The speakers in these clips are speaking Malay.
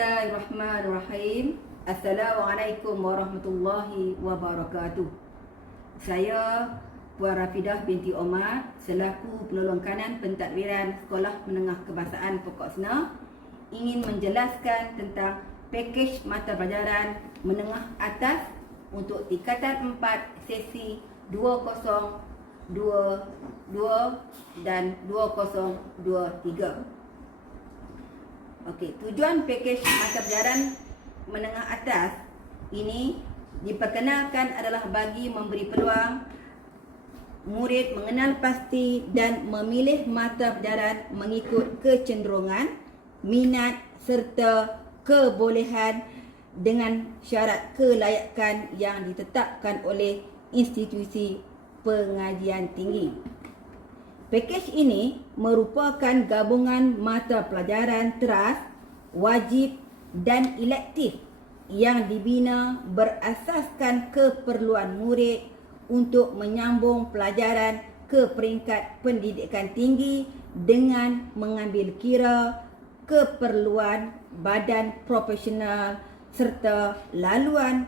Bismillahirrahmanirrahim. Assalamualaikum warahmatullahi wabarakatuh. Saya Puan Rafidah binti Omar selaku penolong kanan pentadbiran Sekolah Menengah Kebahasaan Pokok Sena ingin menjelaskan tentang pakej mata pelajaran menengah atas untuk tingkatan 4 sesi 2022 dan 2023. Okey, tujuan pakej mata pelajaran menengah atas ini diperkenalkan adalah bagi memberi peluang murid mengenal pasti dan memilih mata pelajaran mengikut kecenderungan, minat serta kebolehan dengan syarat kelayakan yang ditetapkan oleh institusi pengajian tinggi. Pakej ini merupakan gabungan mata pelajaran teras, wajib dan elektif yang dibina berasaskan keperluan murid untuk menyambung pelajaran ke peringkat pendidikan tinggi dengan mengambil kira keperluan badan profesional serta laluan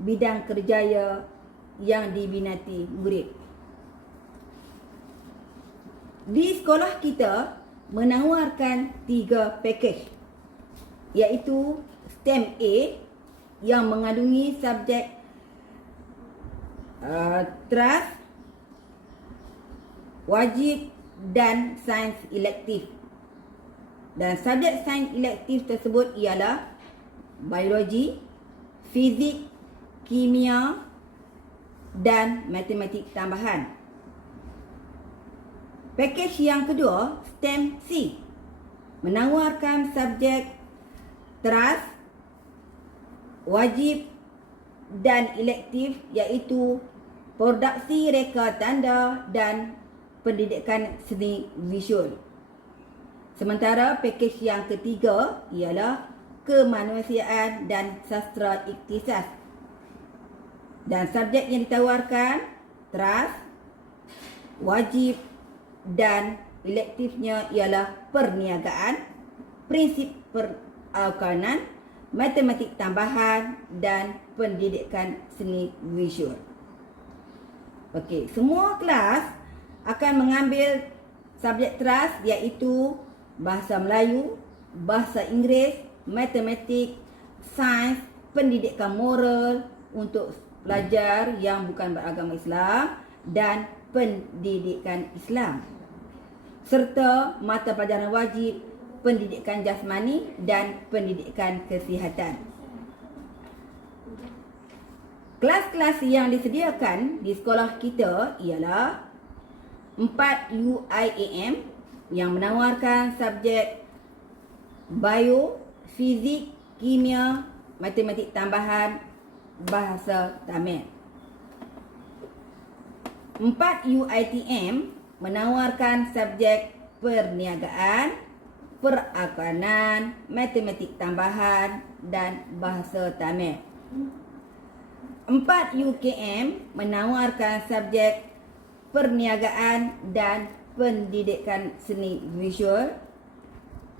bidang kerjaya yang diminati murid. Di sekolah kita menawarkan 3 pakej, iaitu STEM A yang mengandungi subjek teras, wajib dan sains elektif. Dan subjek sains elektif tersebut ialah biologi, fizik, kimia dan matematik tambahan. Pakej yang kedua, STEM C, menawarkan subjek teras, wajib dan elektif iaitu produksi reka tanda dan pendidikan seni visual. Sementara pakej yang ketiga ialah kemanusiaan dan sastra iktisas. Dan subjek yang ditawarkan teras, wajib dan elektifnya ialah perniagaan, prinsip perakanan, matematik tambahan dan pendidikan seni visual. Okey, semua kelas akan mengambil subjek teras iaitu bahasa Melayu, bahasa Inggeris, matematik, sains, pendidikan moral untuk pelajar yang bukan beragama Islam dan pendidikan Islam, serta mata pelajaran wajib, pendidikan jasmani dan pendidikan kesihatan. Kelas-kelas yang disediakan di sekolah kita ialah 4 UIAM yang menawarkan subjek bio, fizik, kimia, matematik tambahan, bahasa Tamil. 4 UITM menawarkan subjek perniagaan, perakanan, matematik tambahan dan bahasa Tamil. 4 UKM menawarkan subjek perniagaan dan pendidikan seni visual.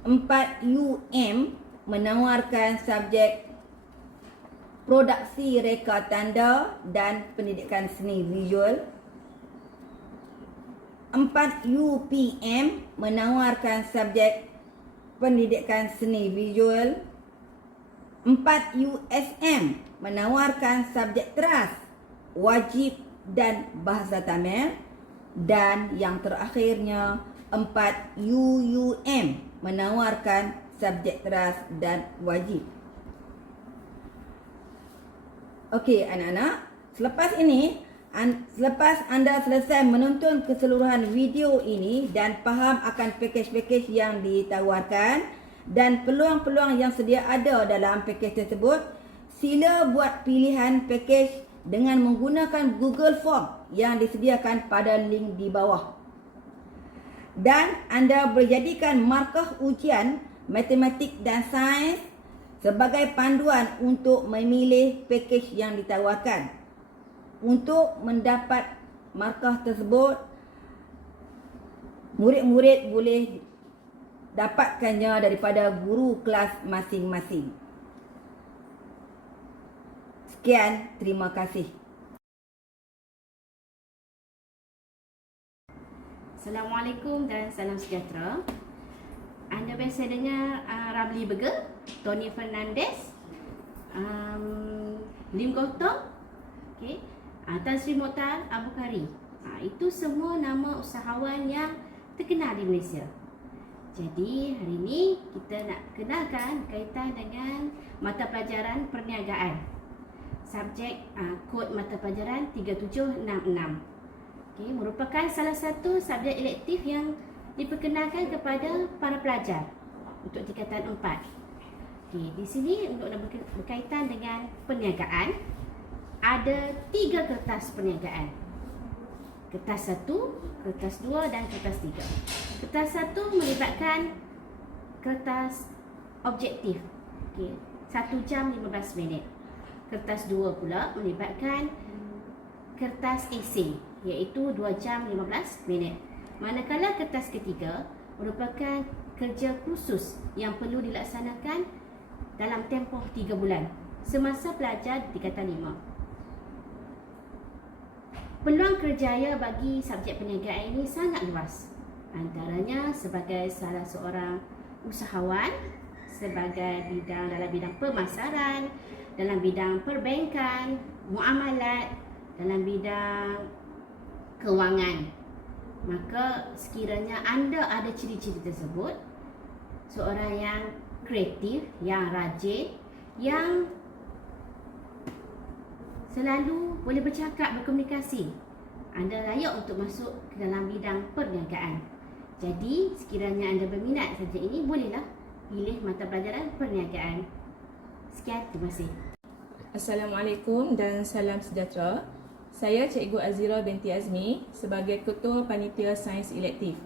4 UM menawarkan subjek produksi reka tanda dan pendidikan seni visual. 4 UPM menawarkan subjek pendidikan seni visual. 4 USM menawarkan subjek teras, wajib dan bahasa Tamil. Dan yang terakhirnya 4 UUM menawarkan subjek teras dan wajib. Okey anak-anak, selepas anda selesai menonton keseluruhan video ini dan faham akan pakej-pakej yang ditawarkan dan peluang-peluang yang sedia ada dalam pakej tersebut, sila buat pilihan pakej dengan menggunakan Google Form yang disediakan pada link di bawah. Dan anda berjadikan markah ujian matematik dan sains sebagai panduan untuk memilih pakej yang ditawarkan. Untuk mendapat markah tersebut, murid-murid boleh dapatkannya daripada guru kelas masing-masing. Sekian, terima kasih. Assalamualaikum dan salam sejahtera. Anda biasa dengar Ramli Burger, Tony Fernandez, Lim Gotong, okay, Tan Sri Mokhtar Abu Kari. Itu semua nama usahawan yang terkenal di Malaysia. Jadi hari ini kita nak kenalkan kaitan dengan mata pelajaran perniagaan. Subjek kod mata pelajaran 3766. Okay, merupakan salah satu subjek elektif yang diperkenalkan kepada para pelajar untuk tingkatan 4. Okay, di sini untuk berkaitan dengan perniagaan, ada 3 kertas perniagaan. Kertas 1, kertas 2 dan kertas 3. Kertas 1 melibatkan kertas objektif. Okay, 1 jam 15 minit. Kertas 2 pula melibatkan kertas esei, iaitu 2 jam 15 minit. Manakala kertas ketiga merupakan kerja khusus yang perlu dilaksanakan dalam tempoh 3 bulan semasa pelajar di tingkatan 5. Peluang kerjaya bagi subjek perniagaan ini sangat luas. Antaranya sebagai salah seorang usahawan, sebagai dalam bidang pemasaran, dalam bidang perbankan, muamalat, dalam bidang kewangan. Maka sekiranya anda ada ciri-ciri tersebut, seorang yang kreatif, yang rajin, yang selalu boleh bercakap, berkomunikasi, anda layak untuk masuk ke dalam bidang perniagaan. Jadi sekiranya anda berminat subjek ini, bolehlah pilih mata pelajaran perniagaan. Sekian, terima kasih. Assalamualaikum dan salam sejahtera. Saya Cikgu Azira binti Azmi sebagai Ketua Panitia Sains Elektif.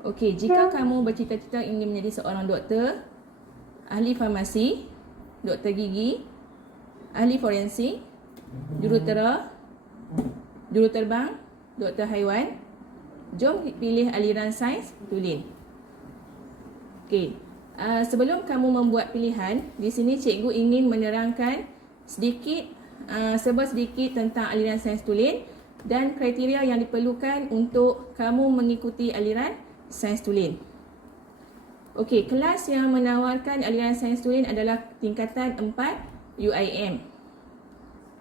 Okey, jika kamu bercita-cita ingin menjadi seorang doktor, ahli farmasi, doktor gigi, ahli forensik, jurutera, juruterbang, doktor haiwan, jom pilih aliran sains tulen. Okey, sebelum kamu membuat pilihan, di sini cikgu ingin menerangkan serba sedikit tentang aliran sains tulen dan kriteria yang diperlukan untuk kamu mengikuti aliran sains tulen. Okey, kelas yang menawarkan aliran sains tulen adalah tingkatan 4 UIM.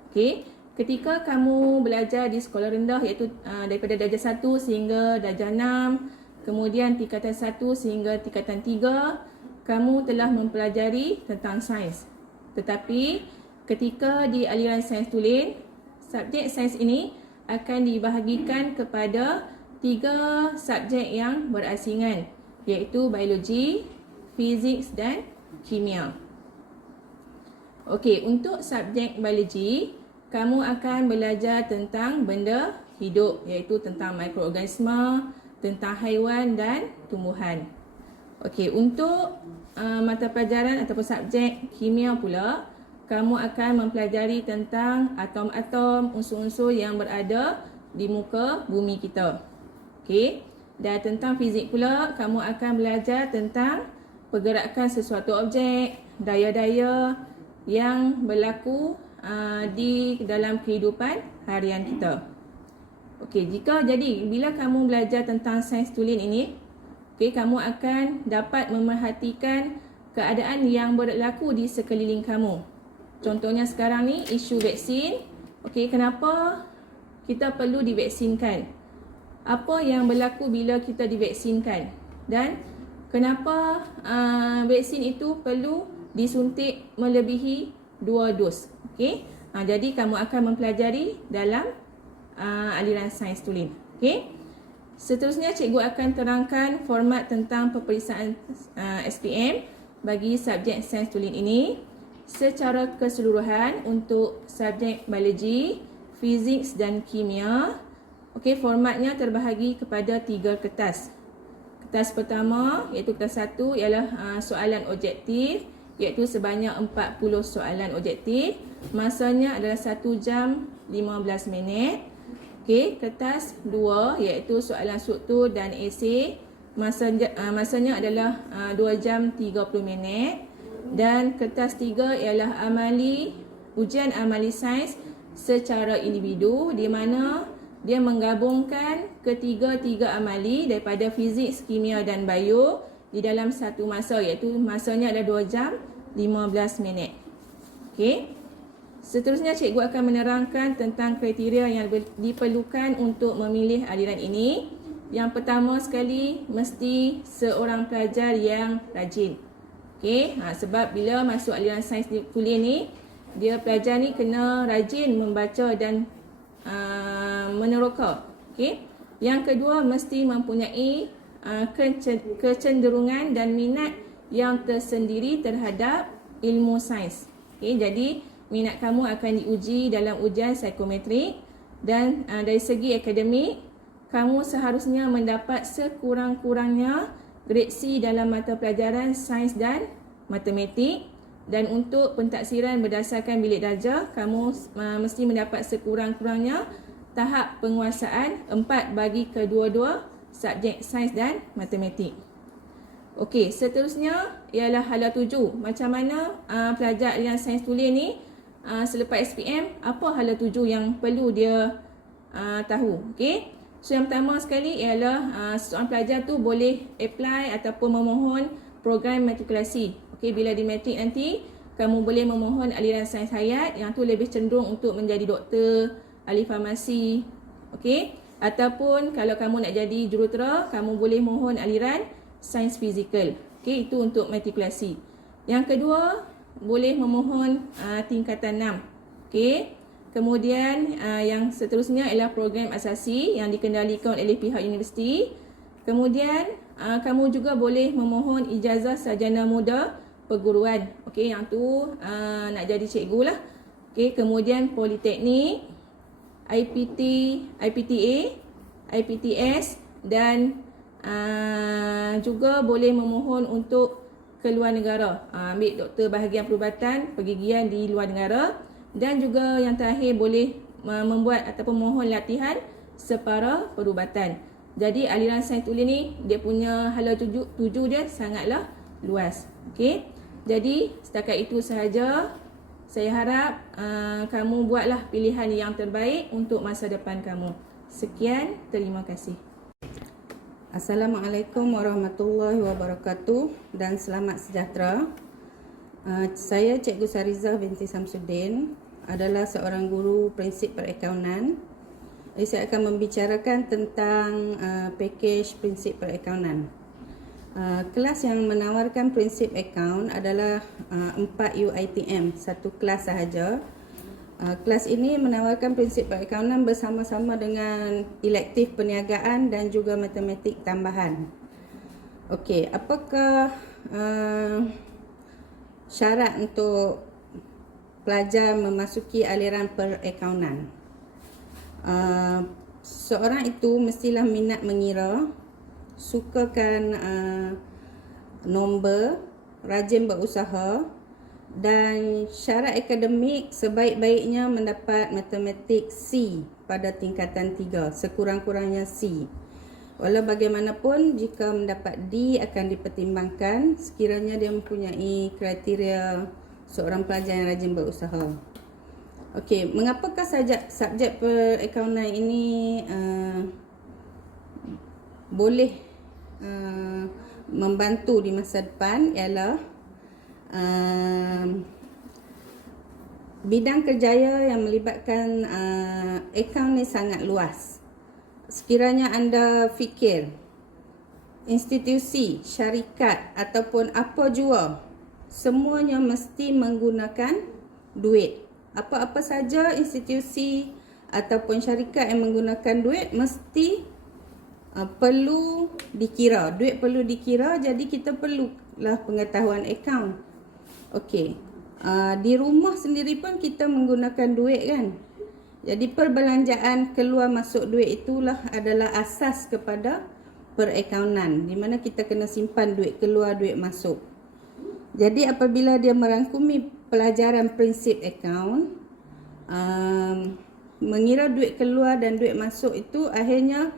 Okey, ketika kamu belajar di sekolah rendah, iaitu daripada darjah 1 sehingga darjah 6, kemudian tingkatan 1 sehingga tingkatan 3, kamu telah mempelajari tentang sains. Tetapi ketika di aliran sains tulen, subjek sains ini akan dibahagikan kepada 3 subjek yang berasingan, iaitu biologi, fizik dan kimia. Okey, untuk subjek biologi, kamu akan belajar tentang benda hidup, iaitu tentang mikroorganisma, tentang haiwan dan tumbuhan. Okey, untuk mata pelajaran ataupun subjek kimia pula, kamu akan mempelajari tentang atom-atom, unsur-unsur yang berada di muka bumi kita. Okey, dan tentang fizik pula, kamu akan belajar tentang pergerakan sesuatu objek, daya-daya yang berlaku di dalam kehidupan harian kita. Okey, bila kamu belajar tentang sains tulen ini, okey, kamu akan dapat memerhatikan keadaan yang berlaku di sekeliling kamu. Contohnya sekarang ni isu vaksin. Okey, kenapa kita perlu divaksinkan? Apa yang berlaku bila kita divaksinkan? Dan kenapa vaksin itu perlu disuntik melebihi 2 dos? Okey. Jadi kamu akan mempelajari dalam aliran sains tulen. Okey. Seterusnya cikgu akan terangkan format tentang peperiksaan SPM bagi subjek sains tulen ini secara keseluruhan untuk subjek biologi, fizik dan kimia. Okey, formatnya terbahagi kepada 3 kertas. Kertas pertama iaitu kertas 1 ialah soalan objektif, iaitu sebanyak 40 soalan objektif. Masanya adalah 1 jam 15 minit. Okey, kertas 2 iaitu soalan struktur dan esei. masanya adalah 2 jam 30 minit. Dan kertas 3 ialah ujian amali sains secara individu, di mana dia menggabungkan ketiga-tiga amali daripada fizik, kimia dan bio di dalam satu masa, iaitu masanya ada 2 jam 15 minit. Okey. Seterusnya cikgu akan menerangkan tentang kriteria yang diperlukan untuk memilih aliran ini. Yang pertama sekali, mesti seorang pelajar yang rajin. Okey, sebab bila masuk aliran sains kuliah ni, dia pelajar ni kena rajin membaca dan meneroka. Okey. Yang kedua, mesti mempunyai kecenderungan dan minat yang tersendiri terhadap ilmu sains. Okey, jadi minat kamu akan diuji dalam ujian psikometrik, dan dari segi akademik, kamu seharusnya mendapat sekurang-kurangnya grade C dalam mata pelajaran sains dan matematik. Dan untuk pentaksiran berdasarkan bilik darjah, kamu mesti mendapat sekurang-kurangnya tahap penguasaan 4 bagi kedua-dua subjek sains dan matematik. Okey, seterusnya ialah hala 7. Macam mana pelajar aliran sains tulis ni selepas SPM, apa hala 7 yang perlu dia tahu. Okey. So yang pertama sekali ialah seorang pelajar tu boleh apply ataupun memohon program matrikulasi. Okey, bila di matrik nanti kamu boleh memohon aliran sains hayat, yang tu lebih cenderung untuk menjadi doktor, ahli farmasi. Okey, ataupun kalau kamu nak jadi jurutera, kamu boleh mohon aliran sains fizikal. Okey, itu untuk matrikulasi. Yang kedua, boleh memohon tingkatan 6. Okey. Kemudian yang seterusnya ialah program asasi yang dikendalikan oleh pihak universiti. Kemudian kamu juga boleh memohon ijazah sarjana muda perguruan. Okey, yang tu nak jadi cikgu lah. Okey, kemudian politeknik, IPTA, IPTS, dan juga boleh memohon untuk keluar negara, ambil doktor bahagian perubatan pergigian di luar negara. Dan juga yang terakhir, boleh membuat ataupun mohon latihan separa perubatan. Jadi aliran sains tulis ni dia punya hala 7 dia sangatlah luas. Okey. Jadi setakat itu sahaja. Saya harap kamu buatlah pilihan yang terbaik untuk masa depan kamu. Sekian, terima kasih. Assalamualaikum warahmatullahi wabarakatuh dan selamat sejahtera. Saya Cikgu Sarizah binti Samsuddin, adalah seorang guru prinsip perakaunan. Saya akan membicarakan tentang pakej prinsip perakaunan. Kelas yang menawarkan prinsip akaun adalah 4 UiTM, satu kelas sahaja. Kelas ini menawarkan prinsip perakaunan bersama-sama dengan elektif perniagaan dan juga matematik tambahan. Okey, apakah syarat untuk pelajar memasuki aliran perakaunan? Seorang itu mestilah minat mengira, sukakan nombor, rajin berusaha, dan syarat akademik sebaik-baiknya mendapat matematik C pada tingkatan 3, sekurang-kurangnya C. Walau bagaimanapun, jika mendapat D akan dipertimbangkan sekiranya dia mempunyai kriteria seorang pelajar yang rajin berusaha. Okey, mengapakah subjek perakaunan ini boleh membantu di masa depan? Ialah bidang kerjaya yang melibatkan akaun ni sangat luas. Sekiranya anda fikir institusi, syarikat ataupun apa jua, semuanya mesti menggunakan duit. Apa-apa saja institusi ataupun syarikat yang menggunakan duit mesti perlu dikira. Duit perlu dikira, jadi kita perlulah pengetahuan akaun. Okey. Di rumah sendiri pun kita menggunakan duit kan. Jadi perbelanjaan keluar masuk duit itulah adalah asas kepada perakaunan, di mana kita kena simpan duit keluar, duit masuk. Jadi apabila dia merangkumi pelajaran prinsip akaun, mengira duit keluar dan duit masuk itu akhirnya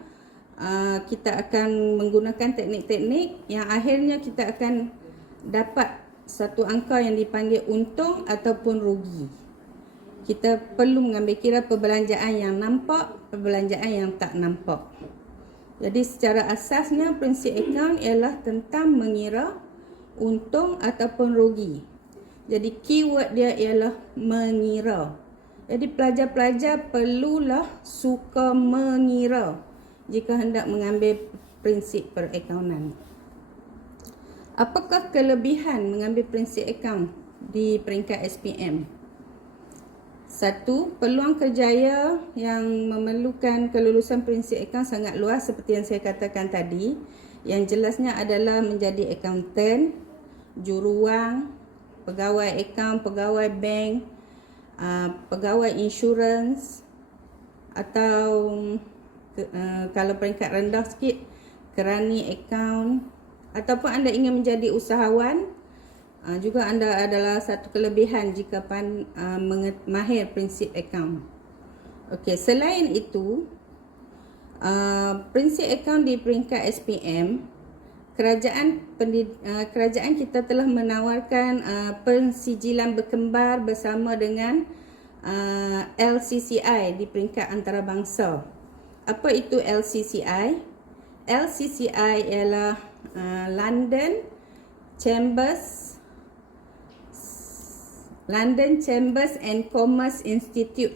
kita akan menggunakan teknik-teknik yang akhirnya kita akan dapat satu angka yang dipanggil untung ataupun rugi. Kita perlu mengambil kira perbelanjaan yang nampak, perbelanjaan yang tak nampak. Jadi secara asasnya prinsip akaun ialah tentang mengira untung ataupun rugi. Jadi keyword dia ialah mengira. Jadi pelajar-pelajar perlulah suka mengira jika hendak mengambil prinsip perakaunan. Apakah kelebihan mengambil prinsip akaun di peringkat SPM? Satu, peluang kerjaya yang memerlukan kelulusan prinsip akaun sangat luas seperti yang saya katakan tadi. Yang jelasnya adalah menjadi akaunten, juruwang, pegawai akaun, pegawai bank, pegawai insurans, atau kalau peringkat rendah sikit, kerani akaun, ataupun anda ingin menjadi usahawan, juga anda adalah satu kelebihan jika mahir prinsip akaun. Okey, selain itu, prinsip akaun di peringkat SPM, kerajaan kita telah menawarkan pensijilan berkembar bersama dengan LCCI di peringkat antarabangsa. Apa itu LCCI? LCCI ialah London Chambers and Commerce Institute,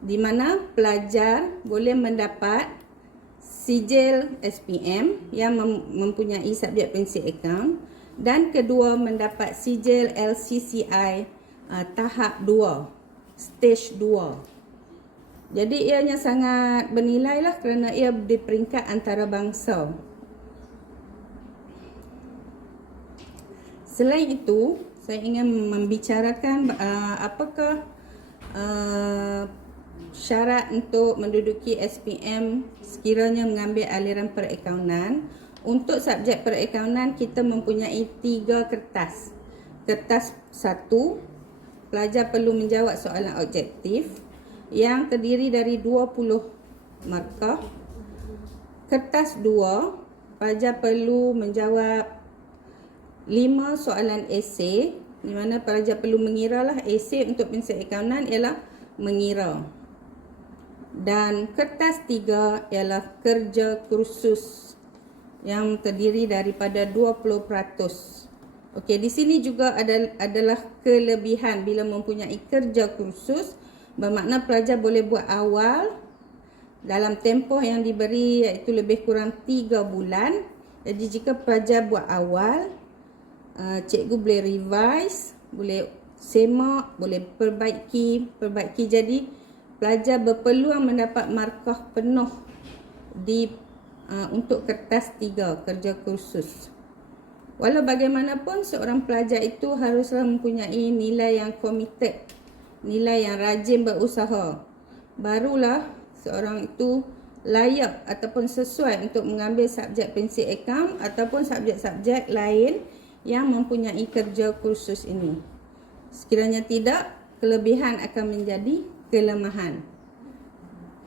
di mana pelajar boleh mendapat sijil SPM yang mempunyai subjek prinsip akaun, dan kedua mendapat sijil LCCI tahap 2, stage 2. Jadi ianya sangat bernilai lah kerana ia di peringkat antarabangsa. Selain itu, saya ingin membicarakan apakah syarat untuk menduduki SPM sekiranya mengambil aliran perakaunan. Untuk subjek perakaunan kita mempunyai 3 kertas. Kertas 1, pelajar perlu menjawab soalan objektif yang terdiri dari 20 markah. Kertas 2, pelajar perlu menjawab 5 soalan esei, di mana pelajar perlu mengiralah. Esei untuk prinsip akaunan ialah mengira. Dan kertas 3 ialah kerja kursus yang terdiri daripada 20%. Okey, di sini juga adalah kelebihan bila mempunyai kerja kursus, bermakna pelajar boleh buat awal dalam tempoh yang diberi, iaitu lebih kurang 3 bulan. Jadi jika pelajar buat awal, cikgu boleh revise, boleh semak, boleh perbaiki. Jadi pelajar berpeluang mendapat markah penuh untuk kertas 3 kerja kursus. Walau bagaimanapun, seorang pelajar itu haruslah mempunyai nilai yang committed, nilai yang rajin berusaha. Barulah seorang itu layak ataupun sesuai untuk mengambil subjek prinsip akaun ataupun subjek-subjek lain yang mempunyai kerja kursus ini. Sekiranya tidak, kelebihan akan menjadi kelemahan.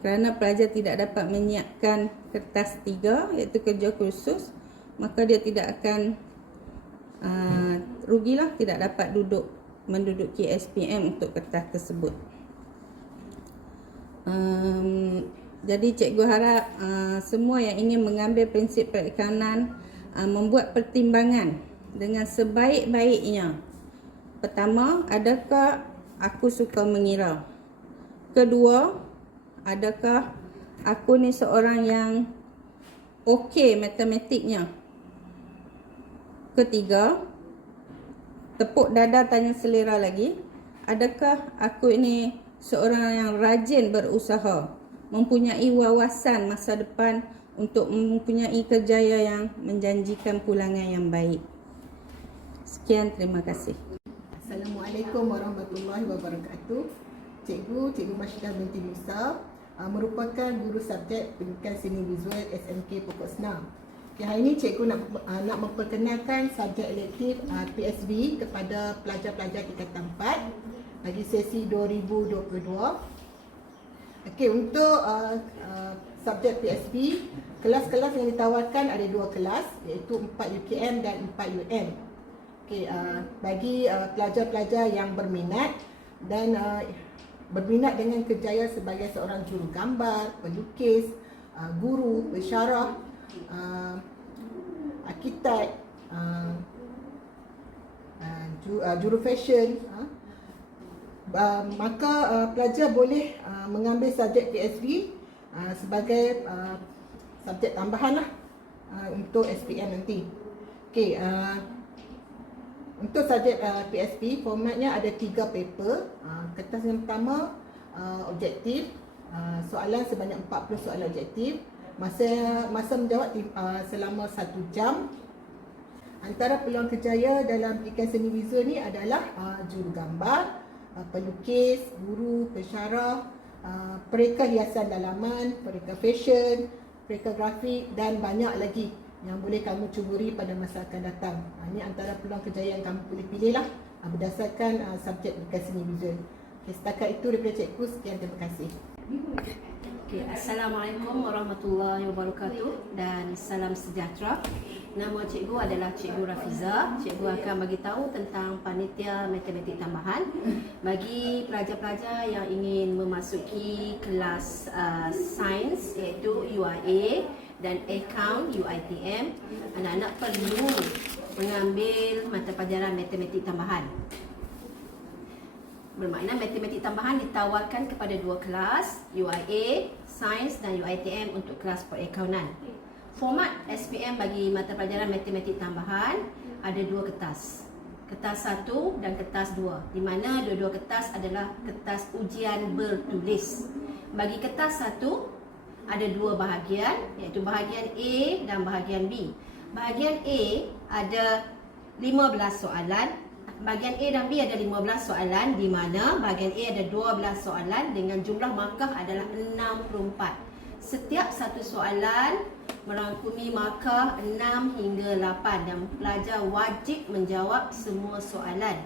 Kerana pelajar tidak dapat menyiapkan kertas 3 iaitu kerja kursus, maka dia tidak akan rugilah, tidak dapat menduduki SPM untuk kertas tersebut. Jadi cikgu harap semua yang ingin mengambil prinsip perakaunan membuat pertimbangan dengan sebaik-baiknya. Pertama, adakah aku suka mengira? Kedua, adakah aku ni seorang yang okey matematiknya? Ketiga, tepuk dada tanya selera lagi, adakah aku ini seorang yang rajin berusaha, mempunyai wawasan masa depan untuk mempunyai kerjaya yang menjanjikan pulangan yang baik. Sekian, terima kasih. Assalamualaikum warahmatullahi wabarakatuh. Cikgu Masyidah binti Musa merupakan guru subjek pendidikan seni visual SMK Pokok Senang. Okay, hari ini cikgu nak memperkenalkan subjek elektif PSV kepada pelajar-pelajar tingkatan 4 bagi sesi 2022. Okey, untuk subjek PSV kelas-kelas yang ditawarkan ada 2 kelas, iaitu 4 UKM dan 4 UM. Okey, bagi pelajar-pelajar yang berminat dan berminat dengan kerjaya sebagai seorang jurugambar, pelukis, guru, pensyarah, arkitek, juru fashion, maka pelajar boleh mengambil subjek PSB sebagai subjek tambahan lah untuk SPM nanti. Okey, untuk subjek PSB formatnya ada 3 paper. Kertas yang pertama objektif, soalan sebanyak 40 soalan objektif. Masa menjawab selama 1 jam. Antara peluang kerjaya dalam pendidikan seni visual ni adalah jurugambar, pelukis, guru, pensyarah, pereka hiasan dalaman, pereka fashion, pereka grafik dan banyak lagi yang boleh kamu cuburi pada masa akan datang. Ini antara peluang kerjaya yang kamu boleh pilih lah berdasarkan subjek pendidikan seni visual. Okay, setakat itu daripada cikgu, sekian, terima kasih. Okay, Assalamualaikum warahmatullahi wabarakatuh dan salam sejahtera. Nama cikgu adalah Cikgu Rafiza. Cikgu akan bagi tahu tentang panitia matematik tambahan bagi pelajar-pelajar yang ingin memasuki kelas sains iaitu UIA dan account UITM. Anak-anak perlu mengambil mata pelajaran matematik tambahan. Bermakna matematik tambahan ditawarkan kepada 2 kelas, UIA, Sains dan UITM untuk kelas perakaunan. Format SPM bagi mata pelajaran matematik tambahan ada 2 kertas. Kertas 1 dan kertas 2, di mana dua-dua kertas adalah kertas ujian bertulis. Bagi kertas 1 ada 2 bahagian, iaitu bahagian A dan bahagian B. Bahagian A ada 15 soalan. Bahagian A dan B ada 15 soalan, di mana bahagian A ada 12 soalan dengan jumlah markah adalah 64. Setiap satu soalan merangkumi markah 6 hingga 8 dan pelajar wajib menjawab semua soalan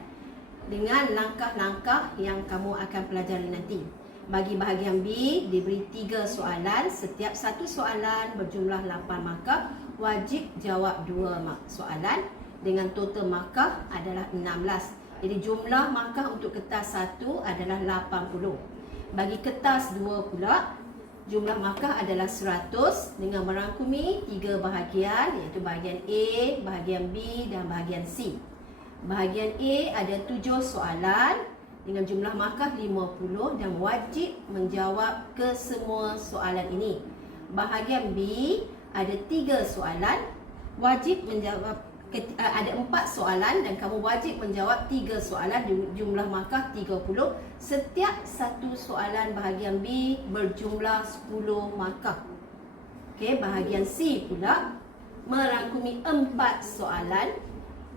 dengan langkah-langkah yang kamu akan pelajari nanti. Bagi bahagian B diberi 3 soalan, setiap satu soalan berjumlah 8 markah, wajib jawab 2 soalan dengan total markah adalah 16. Jadi jumlah markah untuk kertas 1 adalah 80. Bagi kertas 2 pula, jumlah markah adalah 100 dengan merangkumi 3 bahagian, iaitu bahagian A, bahagian B dan bahagian C. Bahagian A ada 7 soalan dengan jumlah markah 50 dan wajib menjawab ke semua soalan ini. Bahagian B ada 3 soalan, wajib menjawab ada 4 soalan dan kamu wajib menjawab 3 soalan, jumlah markah 30. Setiap satu soalan bahagian B berjumlah 10 markah. Okey, bahagian C pula merangkumi 4 soalan,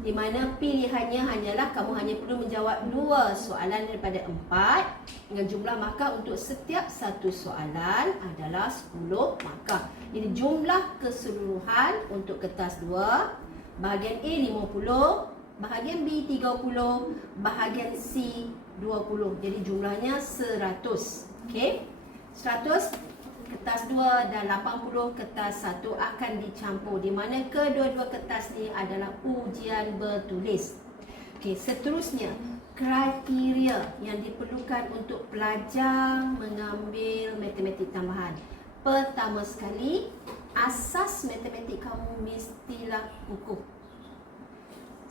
di mana pilihannya hanyalah kamu hanya perlu menjawab 2 soalan daripada 4 dengan jumlah markah untuk setiap satu soalan adalah 10 markah. Jadi jumlah keseluruhan untuk kertas 2, bahagian A 50, bahagian B 30, bahagian C 20. Jadi jumlahnya 100. Okey. 100 kertas 2 dan 80 kertas 1 akan dicampur, di mana kedua-dua kertas ni adalah ujian bertulis. Okey, seterusnya kriteria yang diperlukan untuk pelajar mengambil matematik tambahan. Pertama sekali, asas matematik kamu mestilah kukuh.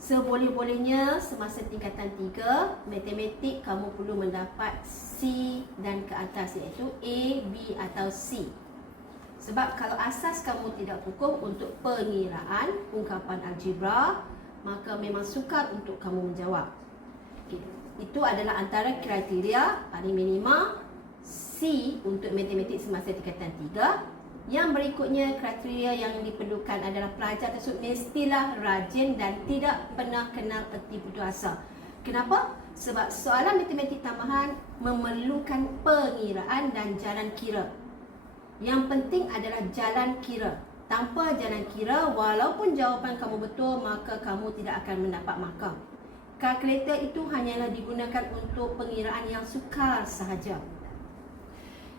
Seboleh-bolehnya semasa tingkatan 3, matematik kamu perlu mendapat C dan ke atas, iaitu A, B atau C. Sebab kalau asas kamu tidak kukuh untuk pengiraan, ungkapan algebra, maka memang sukar untuk kamu menjawab. Okay. Itu adalah antara kriteria paling minima C untuk matematik semasa tingkatan 3. Yang berikutnya, kriteria yang diperlukan adalah pelajar tersebut mestilah rajin dan tidak pernah kenal erti putus asa. Kenapa? Sebab soalan matematik tambahan memerlukan pengiraan dan jalan kira. Yang penting adalah jalan kira. Tanpa jalan kira, walaupun jawapan kamu betul, maka kamu tidak akan mendapat markah. Kalkulator itu hanyalah digunakan untuk pengiraan yang sukar sahaja.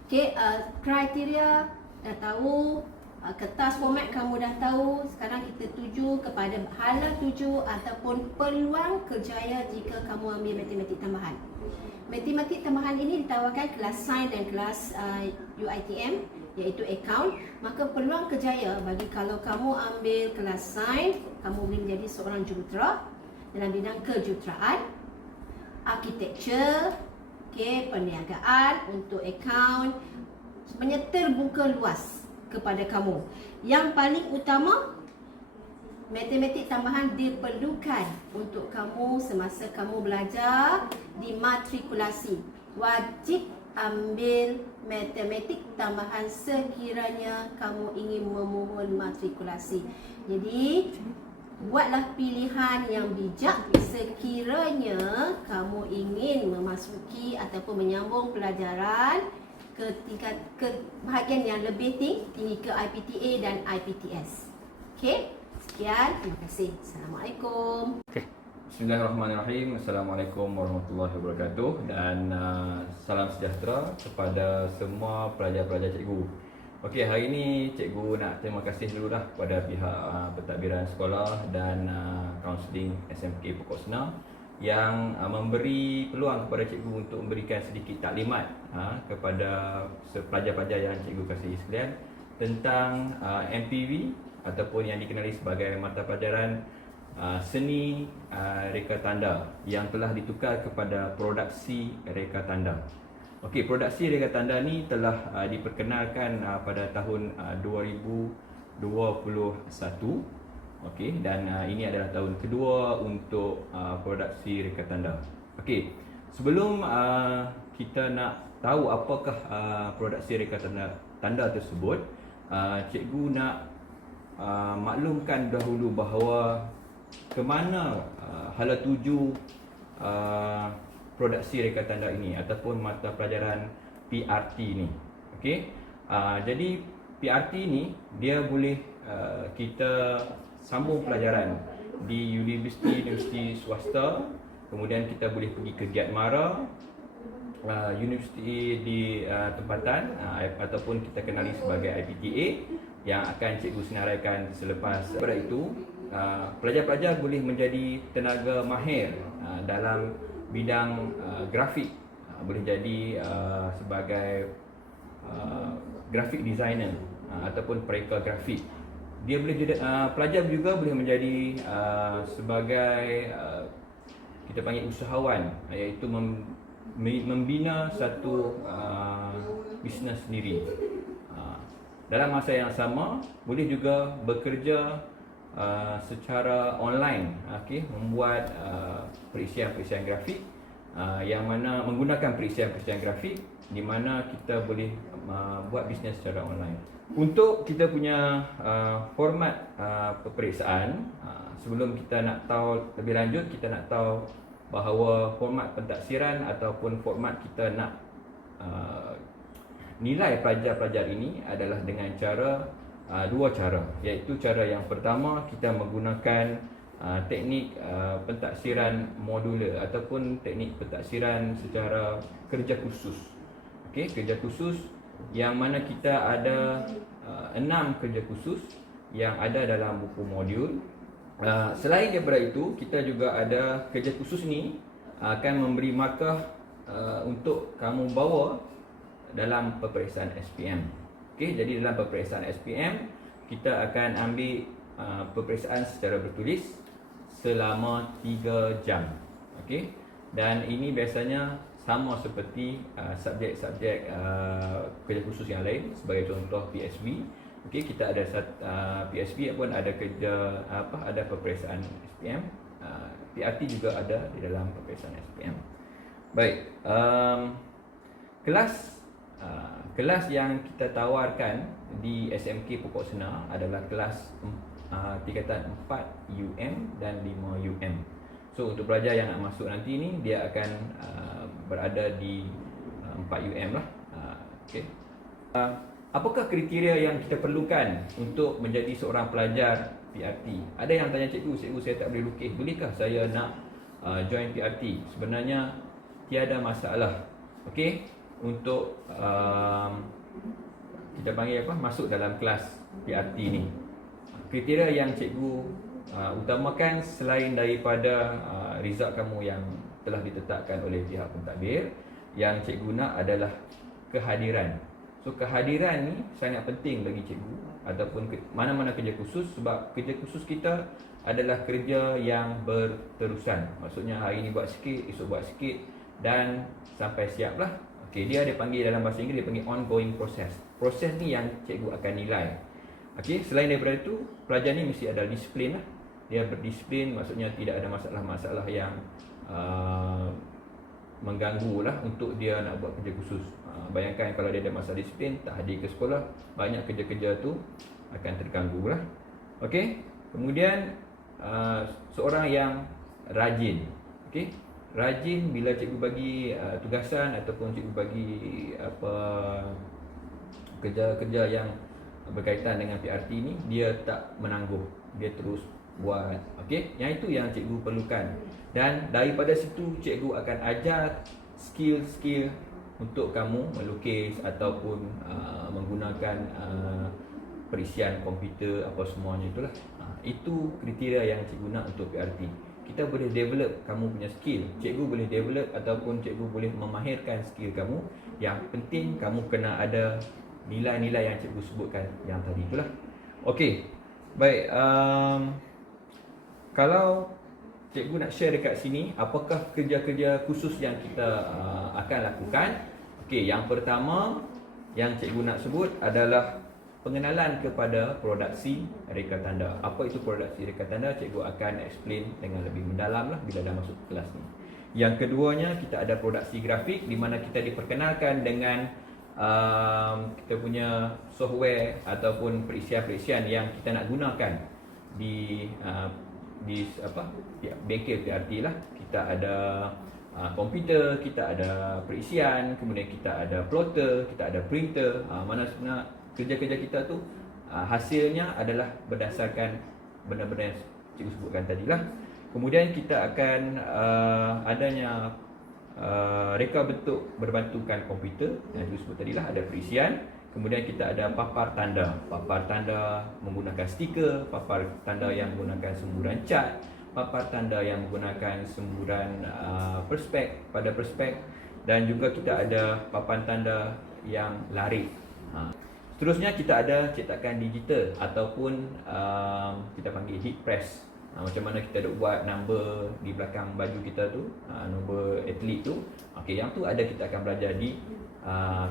Okey, kriteria dah tahu kertas format kamu dah tahu. Sekarang kita tuju kepada hala tuju ataupun peluang kerjaya jika kamu ambil matematik tambahan. Matematik tambahan ini ditawarkan kelas sains dan kelas UiTM, iaitu account. Maka peluang kerjaya bagi kalau kamu ambil kelas sains, kamu boleh menjadi seorang jurutera dalam bidang kejuruteraan, architecture, perniagaan, untuk account. Sebenarnya terbuka luas kepada kamu. Yang paling utama, matematik tambahan diperlukan untuk kamu semasa kamu belajar di matrikulasi. Wajib ambil matematik tambahan sekiranya kamu ingin memohon matrikulasi. Jadi, buatlah pilihan yang bijak sekiranya kamu ingin memasuki ataupun menyambung pelajaran ke tingkat ke bahagian yang lebih tinggi ke IPTA dan IPTS. Okey, sekian, terima kasih. Assalamualaikum. Bismillahirrahmanirrahim. Assalamualaikum warahmatullahi wabarakatuh dan salam sejahtera kepada semua pelajar-pelajar cikgu. Okey, hari ini cikgu nak terima kasih dululah kepada pihak pentadbiran sekolah dan kaunseling SMK Pokok Senar yang memberi peluang kepada cikgu untuk memberikan sedikit taklimat kepada pelajar-pelajar yang cikgu kasih sekalian tentang MPV ataupun yang dikenali sebagai mata pelajaran seni reka tanda yang telah ditukar kepada produksi reka tanda. Okey, produksi reka tanda ni telah diperkenalkan pada tahun 2021. Okey, dan ini adalah tahun kedua untuk produksi reka tanda. Okey, sebelum kita nak tahu apakah produksi reka tanda tersebut, cikgu nak maklumkan dahulu bahawa ke mana hala tuju produksi reka tanda ini ataupun mata pelajaran PRT ni. Okey, jadi PRT ni dia boleh kita sambung pelajaran di universiti swasta, kemudian kita boleh pergi ke Giat Mara, universiti di tempatan ataupun kita kenali sebagai IPTA yang akan cikgu senaraikan selepas. Daripada itu, pelajar-pelajar boleh menjadi tenaga mahir dalam bidang grafik, boleh jadi sebagai graphic designer ataupun pereka grafik. Dia boleh jadi, pelajar juga boleh menjadi sebagai kita panggil usahawan, iaitu membina satu bisnes sendiri. Dalam masa yang sama boleh juga bekerja secara online, membuat perisian-perisian grafik yang mana menggunakan perisian-perisian grafik di mana kita boleh buat bisnes secara online. Untuk kita punya format peperiksaan, sebelum kita nak tahu lebih lanjut, kita nak tahu bahawa format pentaksiran ataupun format kita nak nilai pelajar-pelajar ini adalah dengan cara dua cara, iaitu cara yang pertama kita menggunakan teknik pentaksiran modular ataupun teknik pentaksiran secara kerja khusus. Okey, kerja khusus yang mana kita ada 6 kerja khusus yang ada dalam buku modul. Selain daripada itu, kita juga ada kerja khusus ni akan memberi markah untuk kamu bawa dalam peperiksaan SPM. Okey, jadi dalam peperiksaan SPM kita akan ambil peperiksaan secara bertulis selama 3 jam. Okey, dan ini biasanya sama seperti subjek-subjek kerja khusus yang lain. Sebagai contoh PSB, okey, kita ada PSB pun ada kerja ada peperiksaan SPM. PRT juga ada di dalam peperiksaan SPM. Baik, kelas yang kita tawarkan di SMK Pokok Senar adalah kelas tingkatan 4 UM dan 5 UM. So untuk pelajar yang nak masuk nanti ni, dia akan berada di 4 UM lah. Okay. Apakah kriteria yang kita perlukan untuk menjadi seorang pelajar PRT? Ada yang tanya cikgu, saya tak boleh lukis, bolehkah saya nak join PRT? Sebenarnya tiada masalah. Okey, untuk kita panggil masuk dalam kelas PRT ni. Kriteria yang cikgu utamakan selain daripada result kamu yang telah ditetapkan oleh pihak pentadbir, yang cikgu nak adalah kehadiran. So kehadiran ni sangat penting bagi cikgu ataupun mana-mana kerja khusus, sebab kerja khusus kita adalah kerja yang berterusan. Maksudnya hari ni buat sikit, esok buat sikit dan sampai siap lah. Okay, dia ada panggil dalam bahasa Inggeris, dia panggil ongoing process. Proses ni yang cikgu akan nilai. Okay, selain daripada itu, pelajar ni mesti ada disiplin lah. Dia berdisiplin, maksudnya tidak ada masalah-masalah yang mengganggu lah untuk dia nak buat kerja khusus. Bayangkan kalau dia ada masalah disiplin, tak hadir ke sekolah, banyak kerja-kerja tu akan terganggu lah. Okay, kemudian seorang yang rajin. Okay, rajin bila cikgu bagi tugasan ataupun cikgu bagi kerja-kerja yang berkaitan dengan PRT ni, dia tak menangguh, dia terus buat. Okey, yang itu yang cikgu perlukan. Dan daripada situ cikgu akan ajar skill-skill untuk kamu melukis ataupun menggunakan perisian komputer apa semuanya itulah. Itu kriteria yang cikgu nak untuk PRT. Kita boleh develop kamu punya skill. Cikgu boleh develop ataupun cikgu boleh memahirkan skill kamu. Yang penting kamu kena ada nilai-nilai yang cikgu sebutkan yang tadi itulah. Okey. Baik, kalau cikgu nak share dekat sini apakah kerja-kerja khusus yang kita akan lakukan. Okey, yang pertama yang cikgu nak sebut adalah pengenalan kepada produksi reka tanda. Apa itu produksi reka tanda? Cikgu akan explain dengan lebih mendalam lah bila dah masuk kelas ni. Yang keduanya, kita ada produksi grafik di mana kita diperkenalkan dengan kita punya software ataupun perisian-perisian yang kita nak gunakan di bengkel PRT lah. Kita ada komputer, kita ada perisian, kemudian kita ada plotter, kita ada printer. Mana sebenarnya kerja-kerja kita tu hasilnya adalah berdasarkan benda-benda yang cikgu sebutkan tadi lah. Kemudian kita akan adanya reka bentuk berbantukan komputer yang cikgu sebut tadi lah, ada perisian. Kemudian kita ada papar tanda. Papar tanda menggunakan stiker, papar tanda yang menggunakan semburan cat, papar tanda yang menggunakan semburan perspek pada perspek, dan juga kita ada papan tanda yang larik. Seterusnya kita ada cetakan digital ataupun kita panggil heat press. Macam mana kita duk buat number di belakang baju kita tu, nombor atlet tu. Okey, yang tu ada kita akan belajar di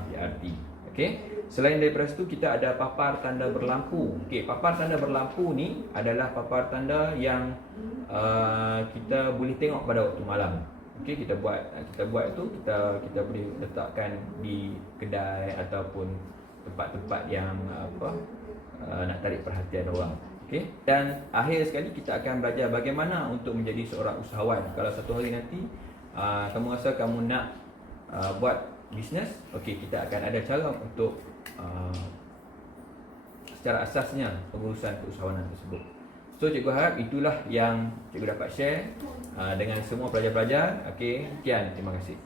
PRT. Okey. Selain daripada itu kita ada papar tanda berlampu. Okey, papar tanda berlampu ni adalah papar tanda yang kita boleh tengok pada waktu malam. Okey, kita buat tu kita boleh letakkan di kedai ataupun tempat-tempat yang nak tarik perhatian orang. Okey, dan akhir sekali kita akan belajar bagaimana untuk menjadi seorang usahawan. Kalau satu hari nanti kamu rasa kamu nak buat bisnes, okey, kita akan ada cara untuk secara asasnya pengurusan keusahawanan tersebut. So cikgu harap itulah yang cikgu dapat share dengan semua pelajar-pelajar. Okey, sekian, terima kasih.